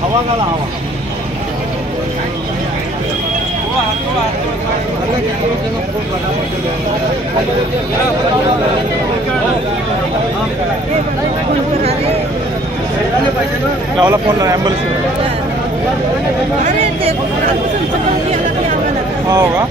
हवा गाला हवा लावला फोन ॲम्ब्युलन्स हो का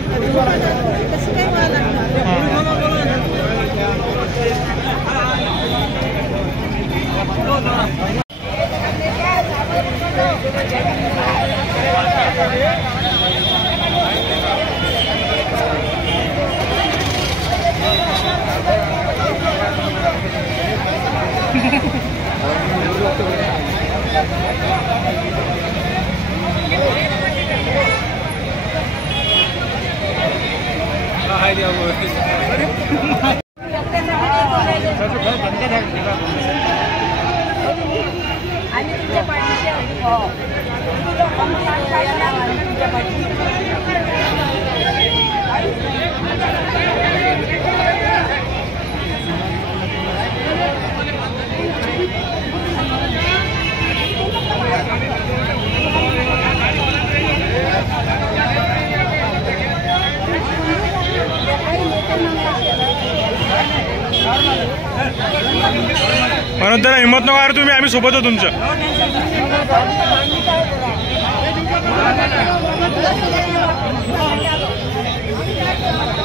म्हणून तर हिम्मत नका करू तुम्ही, आम्ही सोबत आहोत तुमच्या.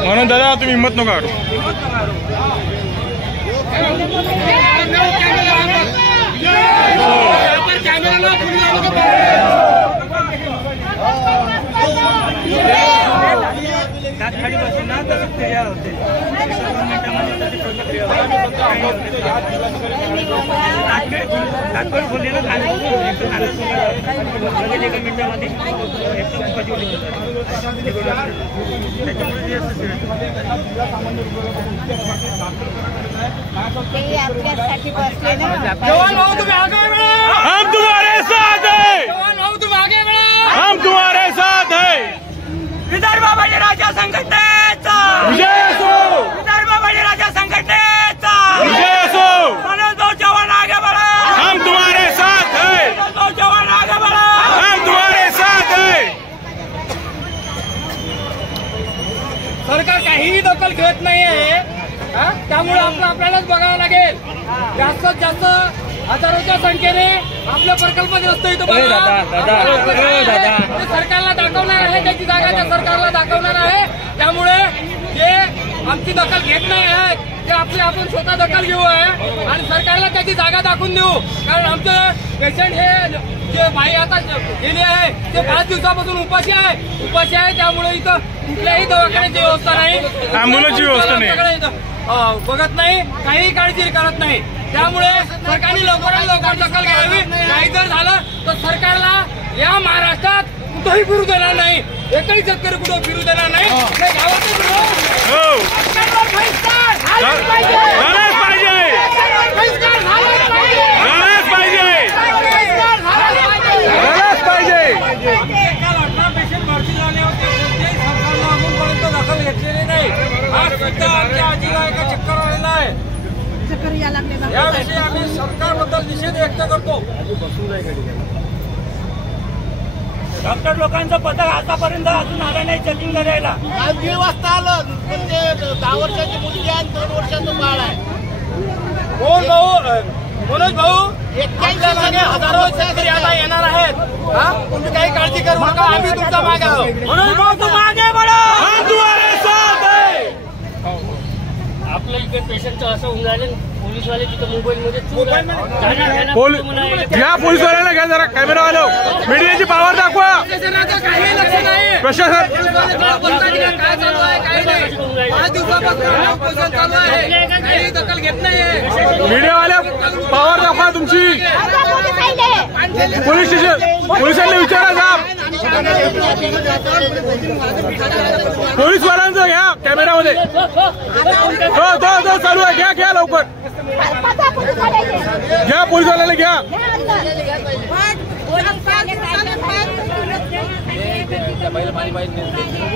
म्हणून दादा तुम्ही हिम्मत नका करू. खाली बसून ना तसं क्रिया होते. तात्काळ बोलले ना लगेच एका मिनिटामध्ये आपल्यासाठी बसले ना. जवान भाऊ तुम्ही आगे बढ़ो, हम तुम्हारे साथ हैं. जवान भाऊ तुम्ही आगे बढ़ो, हम तुम्हारे साथ हैं. विदर्भ बळीराजा संघटनेचा विजय असो. विदर्भ बळीराजा संघटनेचा विजय असो. मनोज भाऊ जवान आगे बढ़ो, हम तुम्हारे साथ हैं. मनोज भाऊ जवान आगे बढ़ो, हम तुम्हारे साथ हैं. सरकार काहीही दखल घेत नाहीये. त्यामुळे आपल्यालाच बघावं लागेल. जास्तीत जास्त हजारोच्या संख्येने आपला प्रकल्पग्रस्त इथं सरकारला दाखवणार आहे, त्याची जागा त्या सरकारला दाखवणार आहे. त्यामुळे जे आमची दखल घेत नाही आहेत ते आपण स्वतः दखल घेऊ आहे आणि सरकारला त्याची जागा दाखवून देऊ. कारण आमचं पेशंट हे जे बाई आता गेले आहे ते 5 दिवसापासून उपाशी आहे. त्यामुळे इथं कुठल्याही दवाखान्याची व्यवस्था नाही, ॲम्ब्युलन्सची व्यवस्था नाही, बघत नाही, काही काळजी करत नाही. त्यामुळे सरकारने लवकरात लवकर दखल घ्यावी. काही जर झालं तर सरकारला या महाराष्ट्रात कुठंही फिरू देणार नाही. एकही शेतकरी कुठं फिरू देणार नाही. पेशंट भरती झाले होते, कोणत्याही सरकारनं अजूनपर्यंत दखल घेतलेली नाही. आज सुद्धा आमच्या आजीला एका चक्कर आलेला आहे. याविषयी आम्ही सरकारबद्दल निषेध व्यक्त करतो. डॉक्टर लोकांचं पथक आतापर्यंत अजून आलं नाही चेकिंग करायला. आज 1:30 वाजता आलं. म्हणजे 10 वर्षाची मुलगी आहे, 2 वर्षाचं बाळ आहे. कोण भाऊ मनोज भाऊ 81 मागे हजारो शेतकरी आता येणार आहेत. तुम्ही काही काळजी करू नका, आम्ही तुमच्या मागे आहोत. मनोज भाऊ तू मागे बढो, हम तुम्हारे साथ हैं. आपल्या इकडे पेशंटचं असं होऊन राहिलं, पोलीसवाले तिथं मोबाईलमध्ये घ्या, पोलीसवाल्यांना घ्या जरा, कॅमेरा आलो, मीडियाची पावर दाखवा. काही लक्ष नाही. प्रशासन काय चालू आहे काही नाही. 5 दिवसापासून चालू आहे, काही दखल घेत नाहीये. मीडियावाल्या पावर दाखवा तुमची. पोलीस स्टेशन पोलिसांना विचारा जा. पोलीसवाल्यांचं घ्या कॅमेरामध्ये. तो चालू आहे, घ्या लवकर घ्या, पोलीसवाल्याला घ्या. बैल पाणी पाहिजे